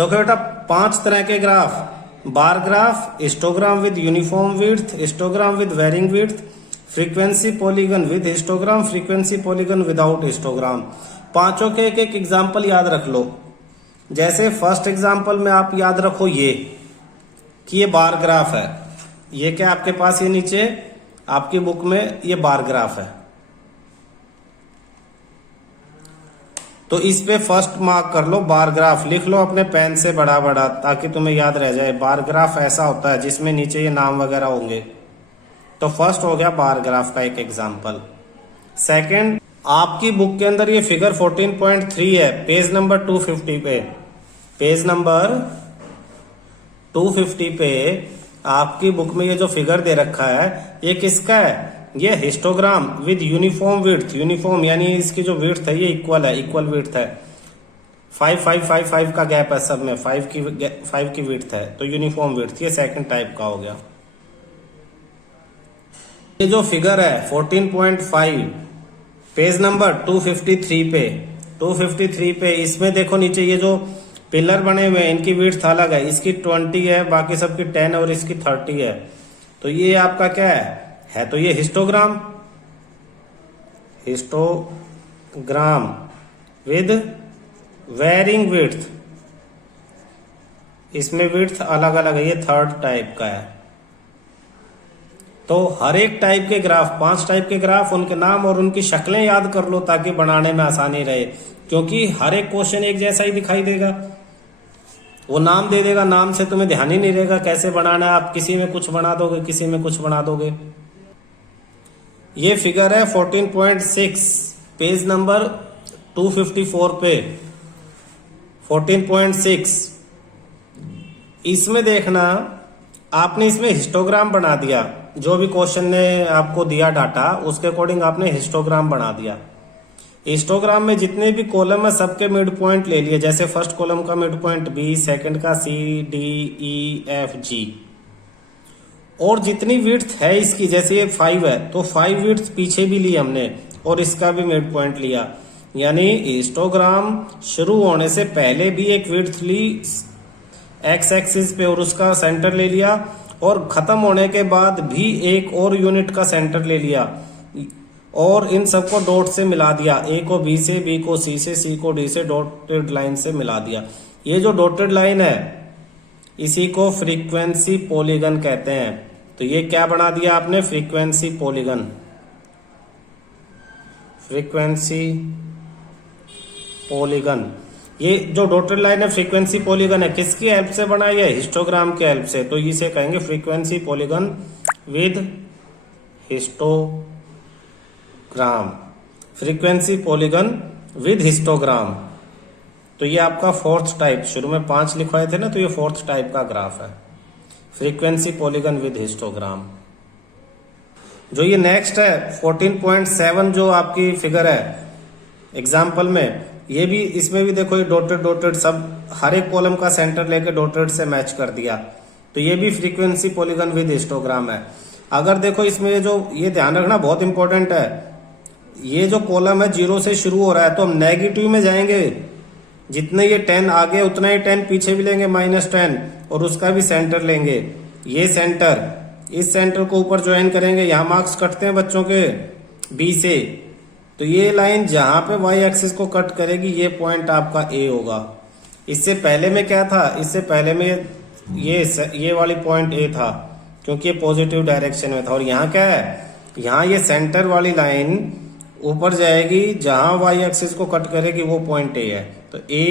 देखो बेटा 5 तरह के graph, bar graph, histogram with uniform width, histogram with varying width, frequency polygon with histogram, frequency polygon without histogram. पांचों के एक एक एग्जाम्पल याद रख लो। जैसे फर्स्ट एग्जाम्पल में आप याद रखो ये कि ये बार ग्राफ है। ये क्या आपके पास, ये नीचे आपकी बुक में ये बार ग्राफ है, तो इस पे फर्स्ट मार्क कर लो, बार ग्राफ लिख लो अपने पेन से बड़ा बड़ा, ताकि तुम्हें याद रह जाए। बार ग्राफ ऐसा होता है जिसमें नीचे ये नाम वगैरह होंगे। तो फर्स्ट हो गया बार ग्राफ का एक एग्जाम्पल। सेकंड, आपकी बुक के अंदर ये फिगर 14.3 है, पेज नंबर 250 पे। पेज नंबर 250 पे आपकी बुक में ये जो फिगर दे रखा है ये किसका है? ये histogram with uniform width. Uniform यानी इसकी जो विड्थ है ये इक्वल है, इक्वल विड्थ है। 5 का गैप है सब में, 5 की विड्थ है, तो यूनिफॉर्म विड्थ। ये सेकंड टाइप का हो गया। ये जो फिगर है 14.5 पेज नंबर 253 पे, 253 पे इसमें देखो नीचे ये जो पिलर बने हुए हैं इनकी विड्थ अलग है, इसकी 20 है, बाकी सबकी 10 और इसकी 30 है। तो ये आपका क्या है तो ये histogram, histogram with varying width. इसमें विड्थ अलग अलग है, ये थर्ड टाइप का है। तो हर एक टाइप के ग्राफ, 5 टाइप के ग्राफ, उनके नाम और उनकी शक्लें याद कर लो ताकि बनाने में आसानी रहे, क्योंकि हर एक क्वेश्चन एक जैसा ही दिखाई देगा। वो नाम दे देगा, नाम से तुम्हें ध्यान ही नहीं रहेगा कैसे बनाना है। आप किसी में कुछ बना दोगे, किसी में कुछ बना दोगे। ये फिगर है 14.6 पेज नंबर 254 पे, 14.6। इसमें देखना, आपने इसमें हिस्टोग्राम बना दिया। जो भी क्वेश्चन ने आपको दिया डाटा उसके अकॉर्डिंग आपने हिस्टोग्राम बना दिया। हिस्टोग्राम में जितने भी कॉलम है सबके मिड पॉइंट ले लिए। जैसे फर्स्ट कॉलम का मिड पॉइंट बी, सेकंड का सी, डी, ई, एफ, जी, और जितनी विड्थ है इसकी, जैसे ये 5 है तो 5 विड्थ पीछे भी ली हमने और इसका भी मिड पॉइंट लिया। यानी हिस्टोग्राम शुरू होने से पहले भी एक विड्थ ली एक्स एक्सिस पे और उसका सेंटर ले लिया, और खत्म होने के बाद भी एक और यूनिट का सेंटर ले लिया और इन सबको डॉट से मिला दिया। ए को बी से, बी को सी से, सी को डी से, डॉटेड लाइन से मिला दिया। ये जो डॉटेड लाइन है इसी को फ्रीक्वेंसी पॉलीगन कहते हैं। तो ये क्या बना दिया आपने? Frequency polygon. फ्रीक्वेंसी पॉलीगन, ये जो डॉटेड लाइन है फ्रीक्वेंसी पॉलीगन है, किसकी हेल्प से बनाई है? हिस्टोग्राम के हेल्प से। तो इसे कहेंगे frequency polygon with histogram. Frequency polygon with histogram. तो ये आपका फोर्थ टाइप, शुरू में 5 लिखवाए थे ना, तो ये फोर्थ टाइप का ग्राफ है, फ्रीक्वेंसी पॉलीगन विद हिस्टोग्राम। जो ये नेक्स्ट है 14.7 जो आपकी फिगर है एग्जाम्पल में, ये भी, इसमें भी देखो ये डॉटेड डॉटेड सब, हर एक कॉलम का सेंटर लेके डॉटेड से मैच कर दिया। तो ये भी फ्रीक्वेंसी पॉलीगन विद हिस्टोग्राम है। अगर देखो इसमें ये ध्यान रखना बहुत इंपॉर्टेंट है, ये जो कॉलम है 0 से शुरू हो रहा है तो हम नेगेटिव में जाएंगे। जितने ये 10 आगे उतना ही 10 पीछे भी लेंगे, -10, और उसका भी सेंटर लेंगे। ये सेंटर, इस सेंटर को ऊपर ज्वाइन करेंगे। यहाँ मार्क्स कटते हैं बच्चों के बी से, तो ये लाइन जहां पे वाई एक्सिस को कट करेगी ये पॉइंट आपका ए होगा। इससे पहले में क्या था? इससे पहले में ये वाली पॉइंट ए था, क्योंकि ये पॉजिटिव डायरेक्शन में था। और यहाँ क्या है? यहाँ ये सेंटर वाली लाइन ऊपर जाएगी, जहां वाई एक्सिस को कट करेगी वो पॉइंट ए है। तो ए,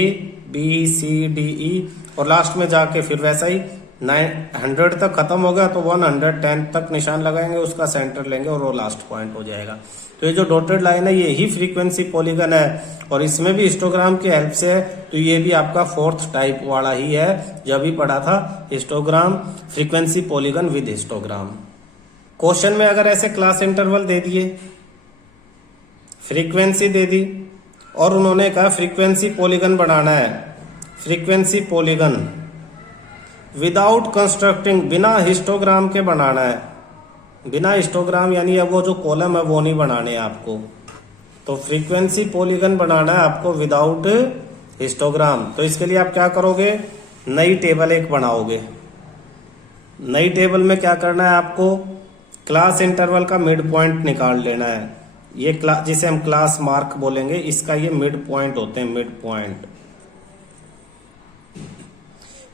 बी, सी, डी, ई, और लास्ट में जाके फिर वैसा ही 100 तक खत्म होगा तो 110 तक निशान लगाएंगे, उसका सेंटर लेंगे और वो लास्ट पॉइंट हो जाएगा। तो ये जो डॉटेड लाइन है ये ही फ्रीक्वेंसी पॉलीगन है, और इसमें भी हिस्टोग्राम की हेल्प से है। तो ये भी आपका फोर्थ टाइप वाला ही है, जब भी पढ़ा था histogram, frequency polygon with histogram. Question में अगर ऐसे क्लास इंटरवल दे दिए, फ्रीक्वेंसी दे दी, और उन्होंने कहा फ्रीक्वेंसी पॉलीगन बनाना है, फ्रीक्वेंसी पॉलीगन विदाउट कंस्ट्रक्टिंग, बिना हिस्टोग्राम के बनाना है। बिना हिस्टोग्राम यानी अब वो जो कॉलम है वो नहीं बनाने आपको। तो फ्रीक्वेंसी पॉलीगन बनाना है आपको विदाउट हिस्टोग्राम। तो इसके लिए आप क्या करोगे? नई टेबल एक बनाओगे। नई टेबल में क्या करना है आपको, क्लास इंटरवल का मिड पॉइंट निकाल लेना है। ये क्लास जिसे हम क्लास मार्क बोलेंगे, इसका ये मिड पॉइंट होते हैं, मिड पॉइंट।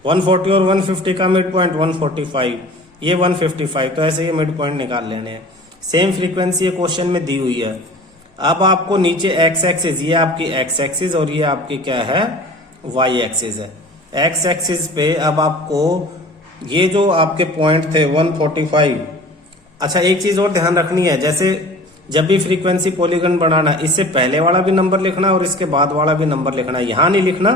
140 और 150 का मिड पॉइंट 145, ये 155, तो ऐसे ये मिड पॉइंट निकाल लेने हैं। सेम फ्रीक्वेंसी ये क्वेश्चन में दी हुई है। अब आपको नीचे एक्स एक्सिस, ये आपकी एक्स एक्सिस और ये आपकी क्या है, वाई एक्सिस है। एक्स एक्सिस पे अब आपको ये जो आपके पॉइंट थे 145। अच्छा एक चीज और ध्यान रखनी है, जैसे जब भी फ्रीक्वेंसी पॉलीगन बनाना, इससे पहले वाला भी नंबर लिखना और इसके बाद वाला भी नंबर लिखना। यहां नहीं लिखना,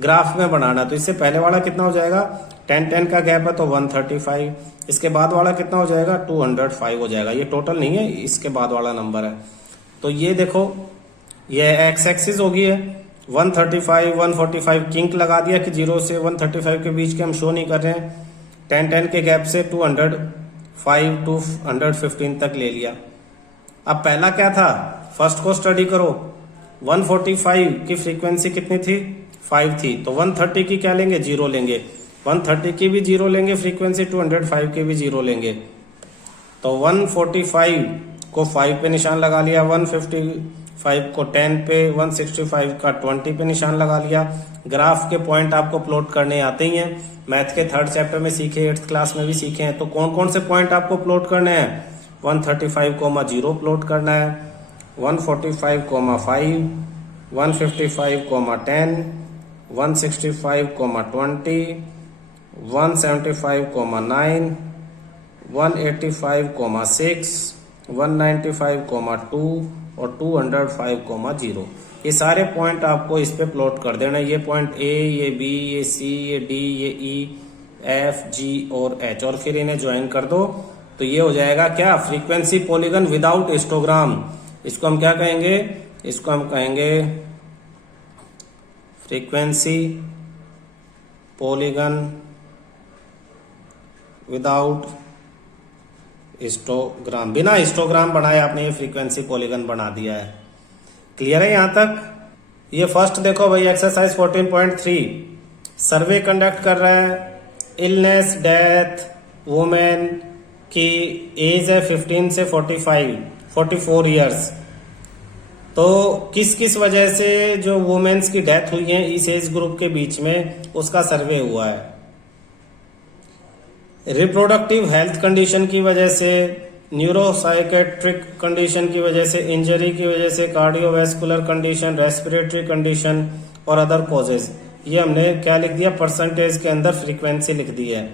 ग्राफ में बनाना। तो इससे पहले वाला कितना हो जाएगा, 10 का गैप है तो 135। इसके बाद वाला कितना हो जाएगा, 205 हो जाएगा। ये टोटल नहीं है, इसके बाद वाला नंबर है। तो ये देखो, ये एक्स एक्सिस होगी है 135 145, किंक लगा दिया कि 0 से 135 के बीच के हम शो नहीं कर रहे हैं। 10 के गैप से 205 टू 115 तक ले लिया। अब पहला क्या था, फर्स्ट को स्टडी करो। 145 की फ्रीक्वेंसी कितनी थी, 5 थी, तो 130 की क्या लेंगे, 0 लेंगे। 130 की भी 0 लेंगे फ्रीक्वेंसी, 205 की भी 0 लेंगे। तो 145 को 5 पे निशान लगा लिया, 155 को 10 पे, 165 का 20 पे निशान लगा लिया। ग्राफ के पॉइंट आपको प्लॉट करने आते ही हैं, मैथ के 3rd चैप्टर में सीखे, 8th क्लास में भी सीखे हैं। तो कौन कौन से पॉइंट आपको प्लॉट करने हैं, 135, 0 प्लॉट करना है, 145, 5, 155, 10, 165, 20, 175, 9, 185, 6, 195, 2 और 205, 0। ये सारे पॉइंट आपको इस पे प्लॉट कर देना। ये पॉइंट ए, ये बी, ये सी, ये डी, ये ई, एफ, जी और एच, और फिर इन्हें ज्वाइन कर दो। तो ये हो जाएगा क्या, फ्रीक्वेंसी पॉलीगन विदाउट हिस्टोग्राम। इसको हम क्या कहेंगे, इसको हम कहेंगे फ्रीक्वेंसी पॉलीगन विदाउट हिस्टोग्राम। बिना हिस्टोग्राम बनाए आपने ये फ्रीक्वेंसी पॉलीगन बना दिया है। क्लियर है यहां तक। ये फर्स्ट देखो भाई, एक्सरसाइज 14.3 सर्वे कंडक्ट कर रहा है। इलनेस, डेथ, वुमेन की एज है 15 से 44 ईयर्स। तो किस किस वजह से जो वुमेन्स की डेथ हुई है इस एज ग्रुप के बीच में, उसका सर्वे हुआ है। रिप्रोडक्टिव हेल्थ कंडीशन की वजह से, न्यूरोसाइकेट्रिक कंडीशन की वजह से, इंजरी की वजह से, कार्डियोवैस्कुलर कंडीशन, रेस्पिरेटरी कंडीशन और अदर कॉजेज। ये हमने क्या लिख दिया, परसेंटेज के अंदर फ्रीक्वेंसी लिख दी है।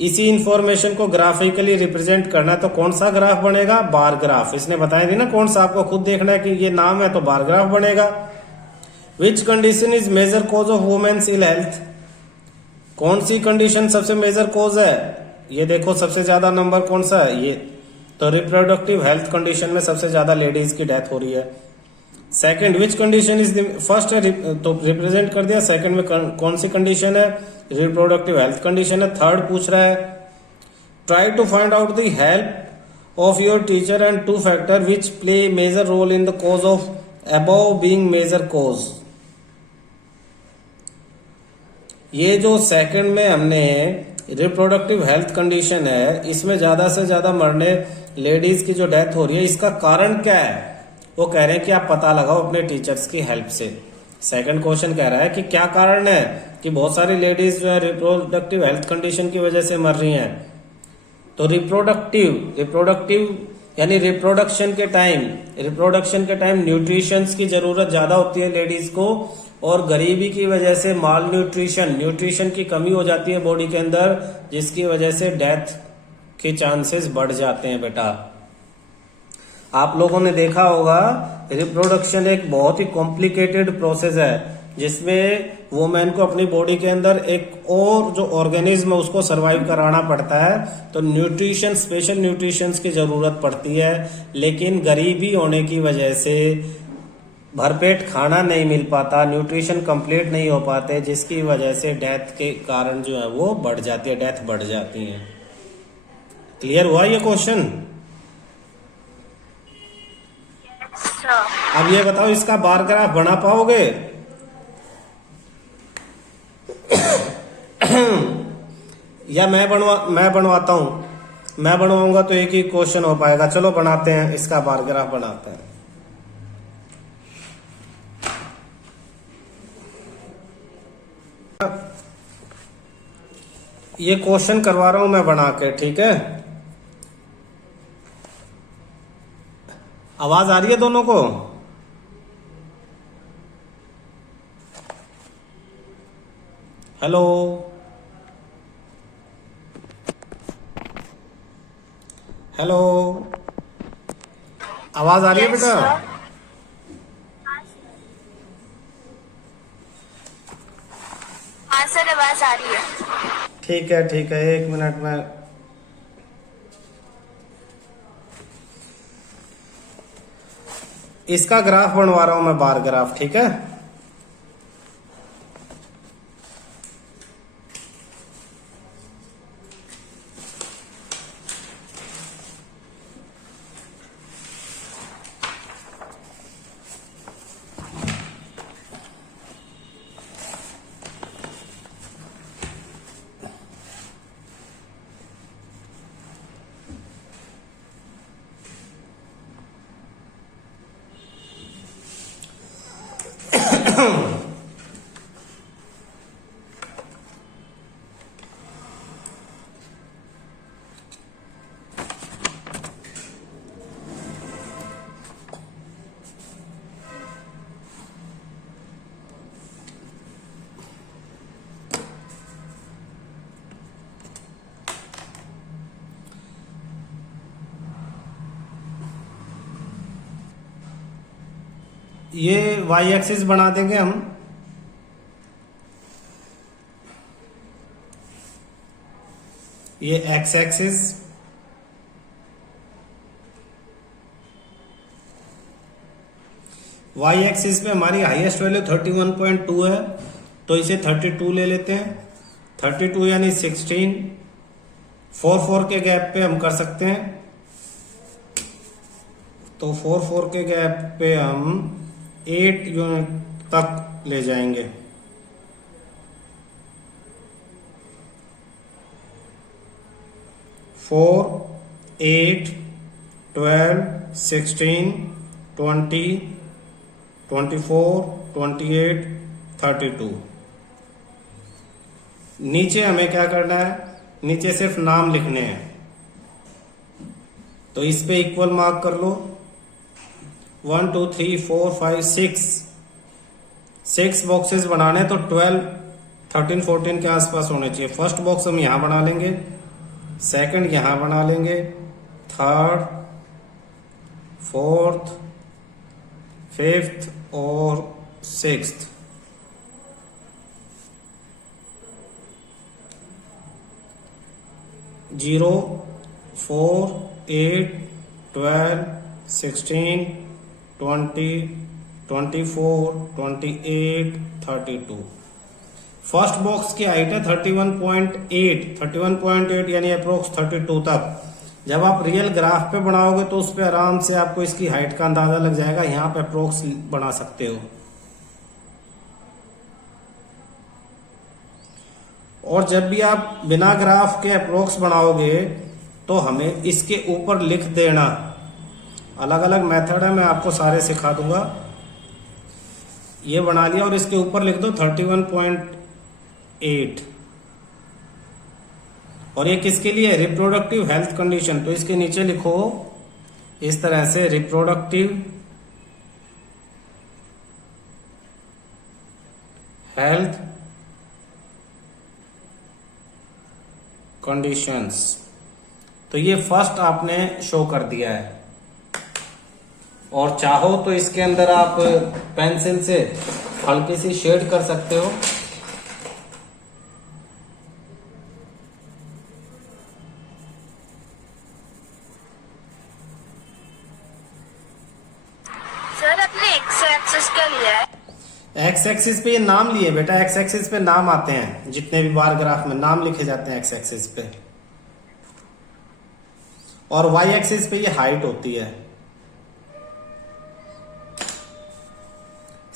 इसी इंफॉर्मेशन को ग्राफिकली रिप्रेजेंट करना है तो कौन सा ग्राफ बनेगा, बार ग्राफ। इसने बताया थी ना कौन सा, आपको खुद देखना है कि ये नाम है तो बार ग्राफ बनेगा। Which condition is major cause of women's ill health, कौन सी कंडीशन सबसे मेजर कॉज है, ये देखो सबसे ज्यादा नंबर कौन सा है, ये तो रिप्रोडक्टिव हेल्थ कंडीशन में सबसे ज्यादा लेडीज की डेथ हो रही है। Second, which condition is first है तो रिप्रेजेंट कर दिया, सेकंड में कौन सी कंडीशन है, रिप्रोडक्टिव हेल्थ कंडीशन है। थर्ड पूछ रहा है, try to find out the help of your teacher and 2 factor which play major role in the cause of above being major cause. ये जो सेकंड में हमने रिप्रोडक्टिव हेल्थ कंडीशन है, इसमें ज्यादा से ज्यादा मरने लेडीज की जो डेथ हो रही है, इसका कारण क्या है, वो कह रहे हैं कि आप पता लगाओ अपने टीचर्स की हेल्प से। सेकंड क्वेश्चन कह रहा है कि क्या कारण है कि बहुत सारी लेडीज जो है रिप्रोडक्टिव हेल्थ कंडीशन की वजह से मर रही हैं। तो रिप्रोडक्टिव यानी रिप्रोडक्शन के टाइम न्यूट्रिशन की जरूरत ज्यादा होती है लेडीज को, और गरीबी की वजह से माल न्यूट्रिशन की कमी हो जाती है बॉडी के अंदर, जिसकी वजह से डेथ के चांसेस बढ़ जाते हैं। बेटा आप लोगों ने देखा होगा, रिप्रोडक्शन एक बहुत ही कॉम्प्लिकेटेड प्रोसेस है जिसमें वुमेन को अपनी बॉडी के अंदर एक और जो ऑर्गेनिज्म है उसको सरवाइव कराना पड़ता है। तो न्यूट्रिशन, स्पेशल न्यूट्रिशन की जरूरत पड़ती है, लेकिन गरीबी होने की वजह से भरपेट खाना नहीं मिल पाता, न्यूट्रिशन कंप्लीट नहीं हो पाते, जिसकी वजह से डेथ के कारण जो है वो बढ़ जाती है, डेथ बढ़ जाती है। क्लियर हुआ ये क्वेश्चन? अब ये बताओ, इसका बार ग्राफ बना पाओगे? या मैं बनवाता हूं। मैं बनवाऊंगा तो एक ही क्वेश्चन हो पाएगा। चलो बनाते हैं, इसका बार ग्राफ बनाते हैं। ये क्वेश्चन करवा रहा हूं मैं बना के, ठीक है। आवाज आ रही है दोनों को? हेलो हेलो, आवाज आ रही है बेटा? हाँ सर, आवाज आ रही है। ठीक है ठीक है, 1 मिनट में। इसका ग्राफ बनवा रहा हूं मैं, बार ग्राफ, ठीक है। ये वाई एक्सिस बना देंगे हम। ये एक्स एक्सिस, वाई एक्सिस पे हमारी हाईएस्ट वैल्यू 31.2 है, तो इसे 32 ले लेते हैं। 32 यानी 16, 4 के गैप पे हम कर सकते हैं। तो 4 के गैप पे हम 8 यूनिट तक ले जाएंगे। फोर, 8, 12, 16, 20, 24, 28, 32। नीचे हमें क्या करना है? नीचे सिर्फ नाम लिखने हैं। तो इस पे इक्वल मार्क कर लो। 1 2 3 4 5 6 बॉक्सेस बनाने, तो 12, 13, 14 के आसपास होने चाहिए। फर्स्ट बॉक्स हम यहां बना लेंगे, सेकंड यहां बना लेंगे, थर्ड, फोर्थ, फिफ्थ और सिक्स्थ। जीरो, 4, 8, 12, 16, 20, 24, 28, 32। फर्स्ट बॉक्स की हाइट है 31.8 यानी अप्रोक्स 32 तक। जब आप रियल ग्राफ पे बनाओगे तो उस पे आराम से आपको इसकी हाइट का अंदाजा लग जाएगा। यहां पे अप्रोक्स बना सकते हो। और जब भी आप बिना ग्राफ के अप्रोक्स बनाओगे तो हमें इसके ऊपर लिख देना। अलग अलग मेथड है, मैं आपको सारे सिखा दूंगा। ये बना लिया और इसके ऊपर लिख दो 31.8। और ये किसके लिए? Reproductive health condition. तो इसके नीचे लिखो इस तरह से, रिप्रोडक्टिव हेल्थ कंडीशंस। तो ये फर्स्ट आपने शो कर दिया है। और चाहो तो इसके अंदर आप पेंसिल से हल्की सी शेड कर सकते हो। सर अपने एक्स एक्सिस का लिया है। एक्स एक्सिस पे ये नाम लिए बेटा, एक्स एक्सिस पे नाम आते हैं। जितने भी बार ग्राफ में नाम लिखे जाते हैं एक्स एक्सिस पे। और वाई एक्सिस पे ये हाइट होती है।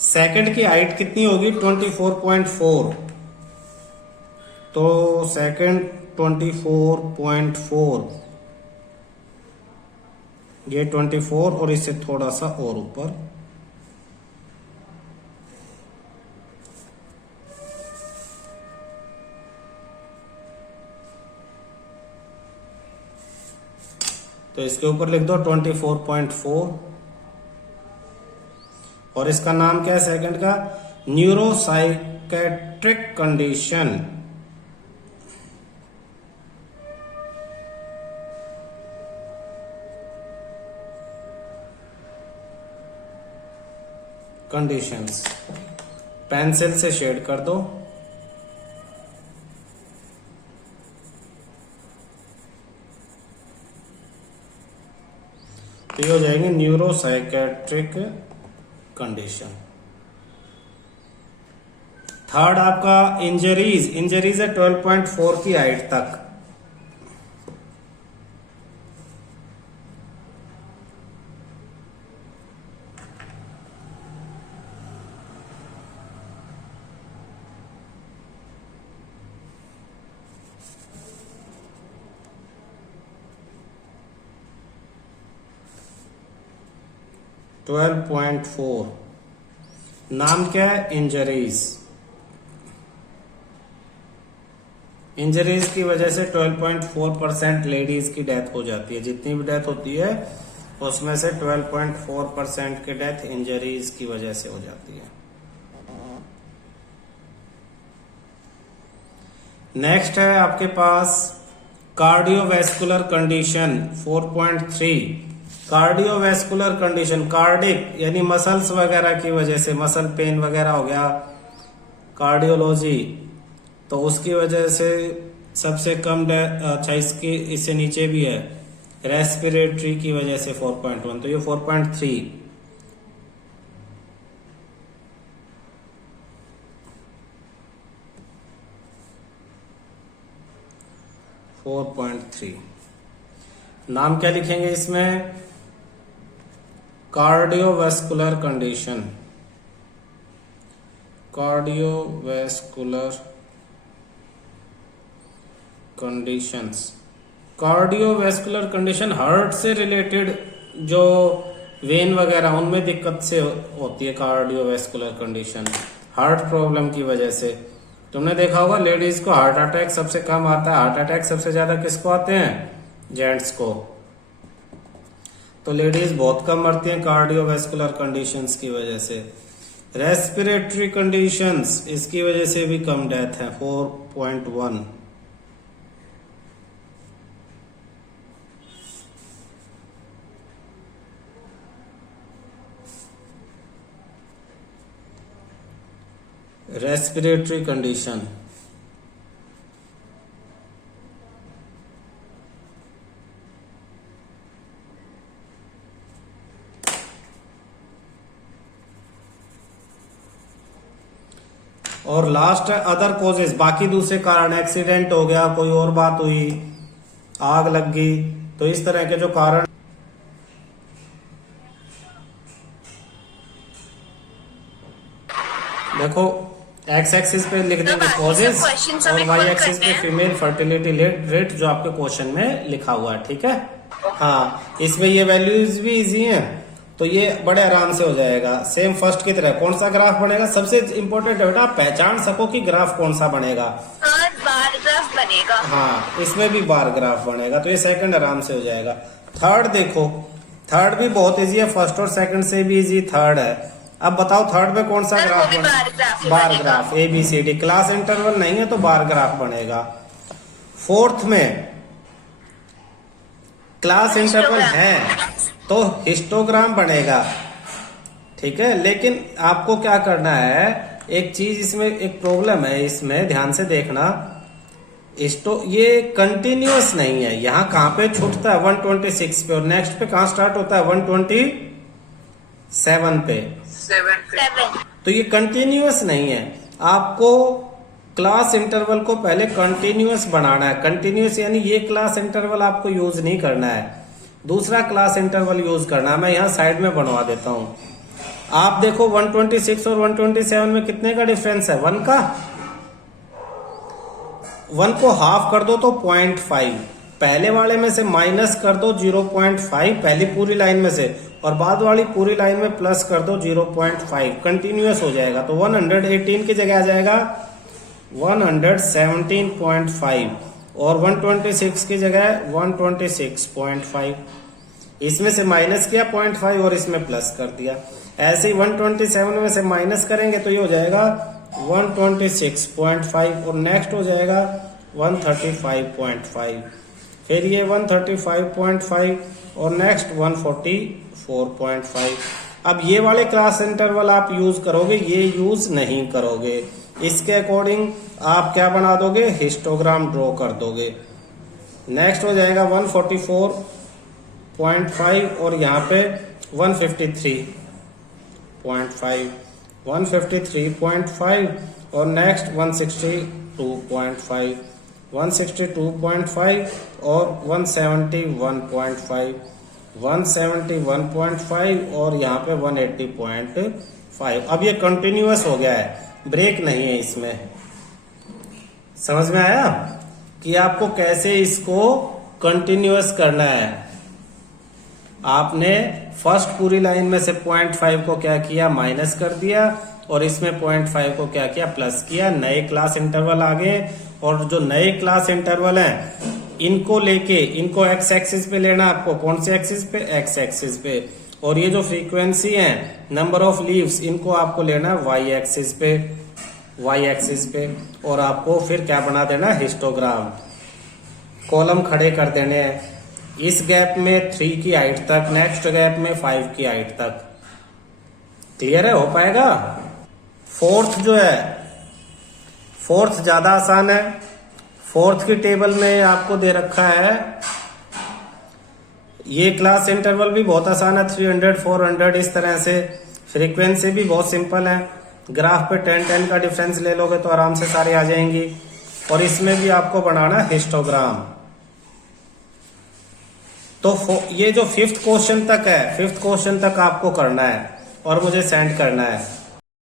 सेकंड की हाइट कितनी होगी? 24.4। तो सेकंड 24.4, ये 24 और इससे थोड़ा सा और ऊपर, तो इसके ऊपर लिख दो 24.4 और इसका नाम क्या है सेकंड का? Neuropsychiatric condition. कंडीशंस पेंसिल से शेड कर दो। तो ये हो जाएंगे न्यूरोसाइकेट्रिक कंडीशन। थर्ड आपका इंजरीज है 12.4 की हाइट तक। ट्वेल्व 12.4 नाम क्या है? इंजरीज। इंजरीज की वजह से 12.4% लेडीज की डेथ हो जाती है। जितनी भी डेथ होती है उसमें से 12.4% की डेथ इंजरीज की वजह से हो जाती है। नेक्स्ट है आपके पास cardiovascular condition 4.3। Cardiovascular condition, cardiac यानी मसल्स वगैरह की वजह से, मसल पेन वगैरह हो गया, कार्डियोलॉजी, तो उसकी वजह से सबसे कम अच्छा इसकी इससे नीचे भी है रेस्पिरेटरी की वजह से 4.1, तो ये 4.3। 4.3 नाम क्या लिखेंगे इसमें? Cardiovascular condition. Cardiovascular conditions. Cardiovascular condition heart से रिलेटेड जो वेन वगैरह उनमें दिक्कत से होती है। कार्डियोवैस्कुलर कंडीशन हार्ट प्रॉब्लम की वजह से। तुमने देखा होगा लेडीज को हार्ट अटैक सबसे कम आता है। हार्ट अटैक सबसे ज्यादा किसको आते हैं? जेंट्स को। तो लेडीज बहुत कम मरती हैं कार्डियोवैस्कुलर कंडीशंस की वजह से। रेस्पिरेटरी कंडीशंस, इसकी वजह से भी कम डेथ है 4.1। Respiratory condition. और लास्ट है अदर कॉजेज, बाकी दूसरे कारण, एक्सीडेंट हो गया, कोई और बात हुई, आग लग गई, तो इस तरह के जो कारण। देखो एक्स एक्सिस पे लिख देंगे कॉजेज और वाई एक्सिस पे फीमेल फर्टिलिटी रेट जो आपके क्वेश्चन में लिखा हुआ है। ठीक है, हाँ, इसमें ये वैल्यूज भी इजी हैं, तो ये बड़े आराम से हो जाएगा। सेम फर्स्ट की तरह। कौन सा ग्राफ बनेगा? सबसे इम्पोर्टेंट है बेटा आप पहचान सको कि ग्राफ कौन सा बनेगा। बार ग्राफ बनेगा। हाँ, इसमें भी बार ग्राफ बनेगा, तो ये सेकंड आराम से हो जाएगा। थर्ड देखो, थर्ड भी बहुत इजी है, फर्स्ट और सेकंड से भी इजी थर्ड है। अब बताओ थर्ड में कौन सा ग्राफ बनेगा? Bar graph, ABCD। Class interval नहीं है तो बार ग्राफ बनेगा। फोर्थ में क्लास इंटरवल है तो हिस्टोग्राम बनेगा। ठीक है, लेकिन आपको क्या करना है, एक चीज इसमें एक प्रॉब्लम है, इसमें ध्यान से देखना। ये कंटिन्यूअस नहीं है। यहाँ कहाँ पे छूटता है? 126 पे, और नेक्स्ट पे कहाँ स्टार्ट होता है? 127 पे। 7 तो ये कंटिन्यूअस नहीं है। आपको क्लास इंटरवल को पहले कंटिन्यूअस बनाना है। कंटिन्यूअस यानी ये क्लास इंटरवल आपको यूज नहीं करना है, दूसरा क्लास इंटरवल यूज करना है। मैं यहाँ साइड में बनवा देता हूँ। आप देखो 126 और 127 में कितने का डिफरेंस है? 1 का। 1 को हाफ कर दो तो 0.5, पहले वाले में से माइनस कर दो 0.5 पहली पूरी लाइन में से, और बाद वाली पूरी लाइन में प्लस कर दो 0.5, कंटिन्यूअस हो जाएगा। तो 118 की जगह आ जाएगा 117.5 और 126 की जगह 126.5। इसमें से माइनस किया 0.5 और इसमें प्लस कर दिया। ऐसे ही 127 में से माइनस करेंगे तो ये हो जाएगा 126.5 और नेक्स्ट हो जाएगा 135.5, फिर ये 135.5 और नेक्स्ट 144.5। अब ये वाले क्लास इंटरवल आप यूज करोगे, ये यूज नहीं करोगे। इसके अकॉर्डिंग आप क्या बना दोगे, हिस्टोग्राम ड्रॉ कर दोगे। नेक्स्ट हो जाएगा 144.5 और यहाँ पे 153.5, 153.5 और नेक्स्ट 162.5, 162.5 और 171.5, 171.5 और यहाँ पे 180.5। अब ये कंटिन्यूअस हो गया है, ब्रेक नहीं है इसमें। समझ में आया कि आपको कैसे इसको कंटिन्यूअस करना है। आपने फर्स्ट पूरी लाइन में से 0.5 को क्या किया, माइनस कर दिया, और इसमें 0.5 को क्या किया, प्लस किया। नए क्लास इंटरवल आ गए, और जो नए क्लास इंटरवल हैं इनको लेके इनको एक्स एक्सिस पे लेना आपको। कौन से एक्सिस पे, एक्स एक्सिस पे। और ये जो फ्रीक्वेंसी है, नंबर ऑफ लीव्स, इनको आपको लेना है वाई एक्सिस पे, वाई एक्सिस पे। और आपको फिर क्या बना देना, हिस्टोग्राम। कॉलम खड़े कर देने हैं, इस गैप में 3 की हाइट तक, नेक्स्ट गैप में 5 की हाइट तक। क्लियर है, हो पाएगा। फोर्थ जो है, फोर्थ ज्यादा आसान है। फोर्थ की टेबल में आपको दे रखा है, ये क्लास इंटरवल भी बहुत आसान है, 300, 400 इस तरह से। फ्रीक्वेंसी भी बहुत सिंपल है, ग्राफ पे 10-10 का डिफरेंस ले लोगे तो आराम से सारे आ जाएंगी। और इसमें भी आपको बनाना हिस्टोग्राम। तो ये जो 5th क्वेश्चन तक है, 5th क्वेश्चन तक आपको करना है और मुझे सेंड करना है।